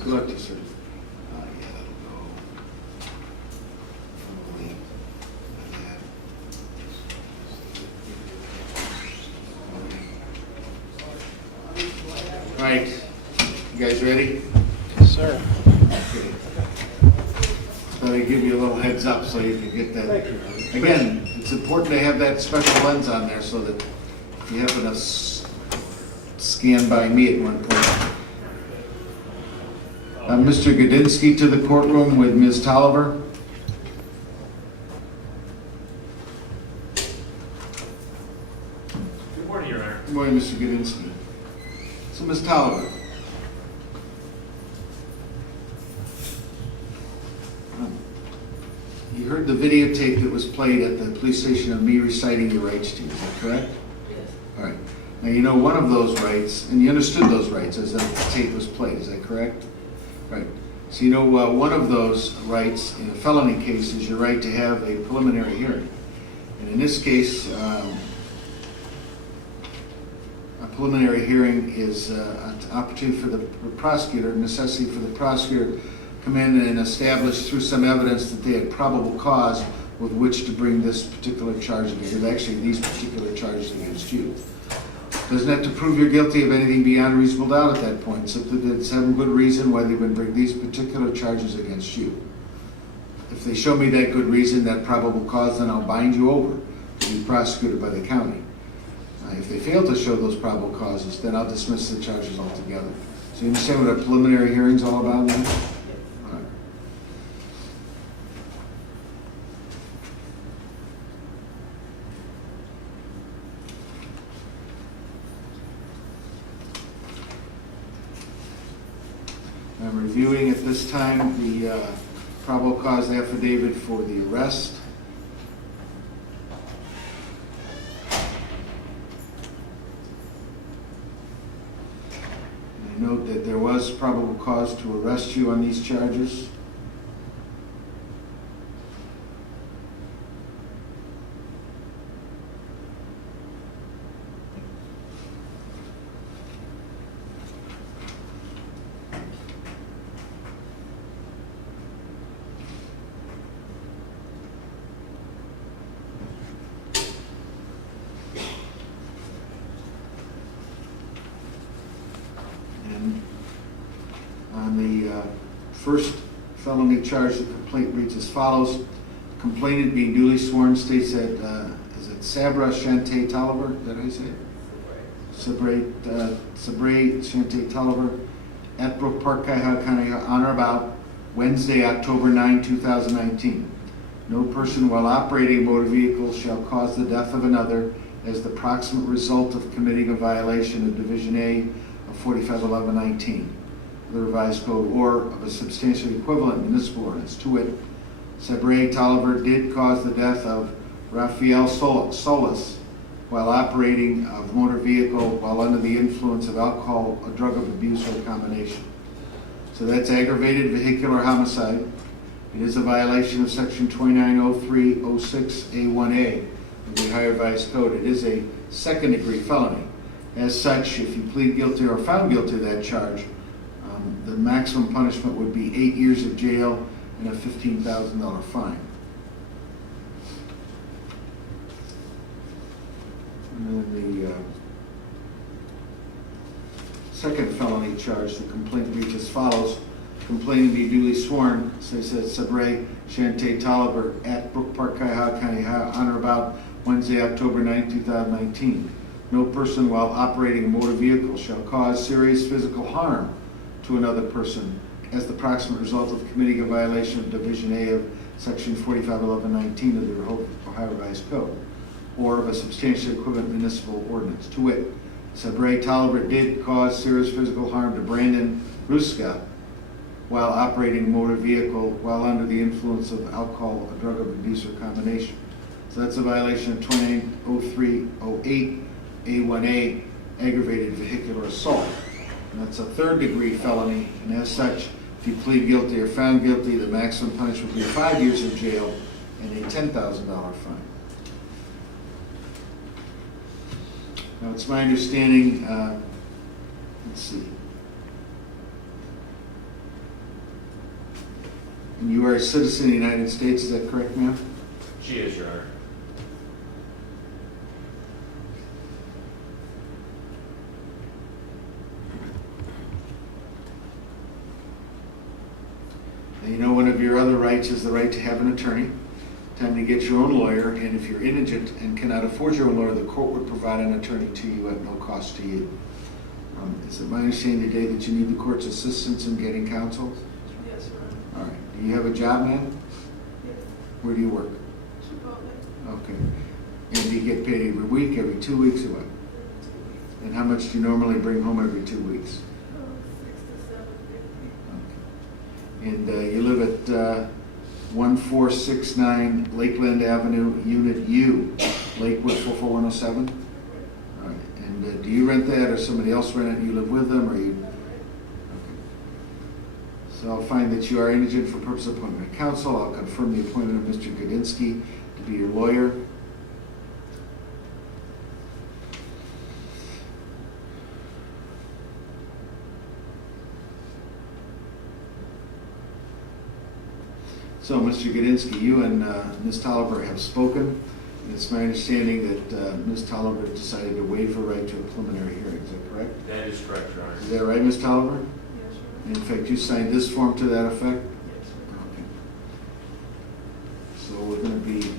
collector, sir. Yeah, that'll go. Probably that. All right, you guys ready? Yes, sir. Okay. Thought I'd give you a little heads up so you can get that. Again, it's important to have that special lens on there so that if you happen to scan by me at one point. Mr. Gudinski to the courtroom with Ms. Tolliver. Good morning, Your Honor. Good morning, Mr. Gudinski. So, Ms. Tolliver. You heard the videotape that was played at the police station of me reciting your rights to you, is that correct? Yes. All right. Now, you know one of those rights, and you understood those rights as the tape was played, is that correct? Right. So you know one of those rights in a felony case is your right to have a preliminary hearing. And in this case, a preliminary hearing is an opportunity for the prosecutor, necessity for the prosecutor to come in and establish through some evidence that they had probable cause with which to bring this particular charge against you, actually these particular charges against you. Doesn't have to prove you're guilty of anything beyond reasonable doubt at that point. Simply that it's some good reason why they would bring these particular charges against you. If they show me that good reason, that probable cause, then I'll bind you over to be prosecuted by the county. If they fail to show those probable causes, then I'll dismiss the charges altogether. So you understand what a preliminary hearing is all about now? All right. I'm reviewing at this time the probable cause affidavit for the arrest. I note that there was probable cause to arrest you on these charges. And on the first felony charge, the complaint reads as follows. Complainant being duly sworn states that, is it Sabra Shante Tolliver? Is that how you say it? Sabre Shante Tolliver at Brook Park, Cuyahoga County on or about Wednesday, October 9, 2019. No person while operating a motor vehicle shall cause the death of another as the proximate result of committing a violation of Division A of 451119, the revised code, or of a substantially equivalent municipal ordinance. To wit, Sabre Tolliver did cause the death of Rafael Solis while operating a motor vehicle while under the influence of alcohol, a drug of abuse, or a combination. So that's aggravated vehicular homicide. It is a violation of section 290306A1A of the Ohio Revised Code. It is a second degree felony. As such, if you plead guilty or found guilty of that charge, the maximum punishment would be 8 years of jail and a $15,000 fine. And then the second felony charge, the complaint reads as follows. Complainant be duly sworn, says that Sabre Shante Tolliver at Brook Park, Cuyahoga County on or about Wednesday, October 9, 2019. No person while operating a motor vehicle shall cause serious physical harm to another person as the proximate result of committing a violation of Division A of Section 451119 of the Ohio Revised Code, or of a substantially equivalent municipal ordinance. To wit, Sabre Tolliver did cause serious physical harm to Brandon Ruska while operating a motor vehicle while under the influence of alcohol, a drug of abuse, or combination. So that's a violation of 290308A1A, aggravated vehicular assault. And that's a third degree felony, and as such, if you plead guilty or found guilty, the maximum punishment would be 5 years of jail and a $10,000 fine. Now, it's my understanding, let's see. And you are a citizen of the United States, is that correct, ma'am? She is, Your Honor. And you know one of your other rights is the right to have an attorney. Time to get your own lawyer, and if you're indigent and cannot afford your own lawyer, the court would provide an attorney to you at no cost to you. Is it my understanding today that you need the court's assistance in getting counsel? Yes, Your Honor. All right. Do you have a job, ma'am? Yes. Where do you work? Chipotle. Okay. And do you get paid every week, every 2 weeks, or what? 2 weeks. And how much do you normally bring home every 2 weeks? 6 to 750. Okay. And you live at 1469 Lakeland Avenue, Unit U, Lakewood 44107? All right. And do you rent that, or somebody else rent it, and you live with them, or you? Okay. So I'll find that you are indigent for purpose of appointment of counsel. I'll confirm the appointment of Mr. Godinsky to be your lawyer. So, Mr. Godinsky, you and Ms. Tolliver have spoken. It's my understanding that Ms. Tolliver decided to waive her right to a preliminary hearing. Is that correct? That is correct, Your Honor. Is that right, Ms. Tolliver? Yes, Your And in fact, you signed this form to that effect? Honor. Yes, Your Honor. Okay. So we're going to be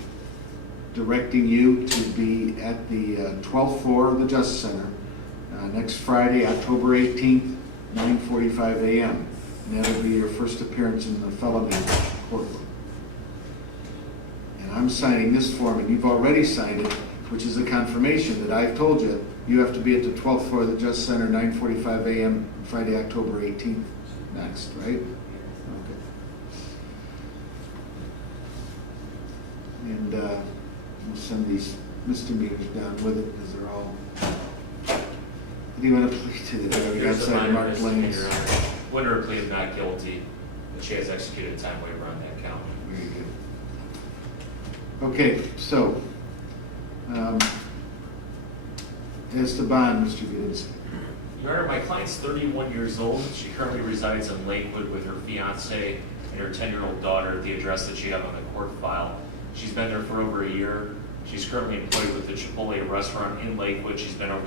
directing you to be at the 12th floor of the Justice Center next Friday, October 18th, 9:45 a.m. And that'll be your first appearance in the felony courtroom. And I'm signing this form, and you've already signed it, which is a confirmation that I've told you, you have to be at the 12th floor of the Justice Center, 9:45 a.m., Friday, October 18th next, right? Okay. And we'll send these misdemeanors down with it, because they're all, what do you want to plead to? That already There's a outside minor Mark misdemeanor, Lanes? Your Honor. When her plea of not guilty, but she has executed a time waiver on that count. Very good. Okay, so, as to bond, Mr. Godinsky. Your Honor, my client's 31 years old. She currently resides in Lakewood with her fiance and her 10-year-old daughter at the address that you have on the court file. She's been there for over a year. She's currently employed with the Chipotle restaurant in Lakewood. She's been at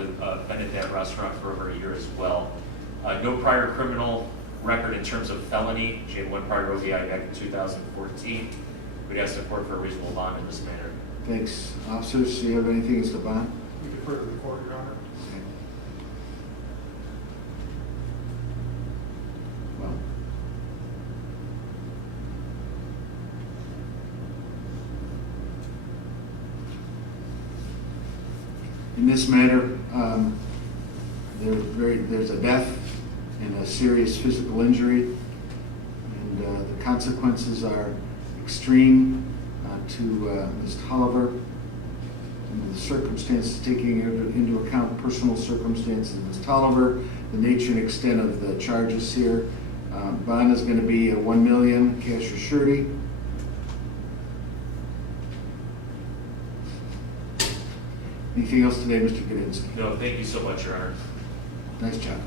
that restaurant for over a year as well. No prior criminal record in terms of felony. She had one prior OVI back in 2014. We'd ask the court for a reasonable bond in this matter. Thanks. Officers, do you have anything as to bond? We defer to the court, Your Honor. Okay. Well. In this matter, there's a death and a serious physical injury, and the consequences are extreme to Ms. Tolliver. And the circumstances, taking into account personal circumstances of Ms. Tolliver, the nature and extent of the charges here. Bond is going to be a $1 million cash or surety. Anything else today, Mr. Godinsky? No, thank you so much, Your Honor. Nice job.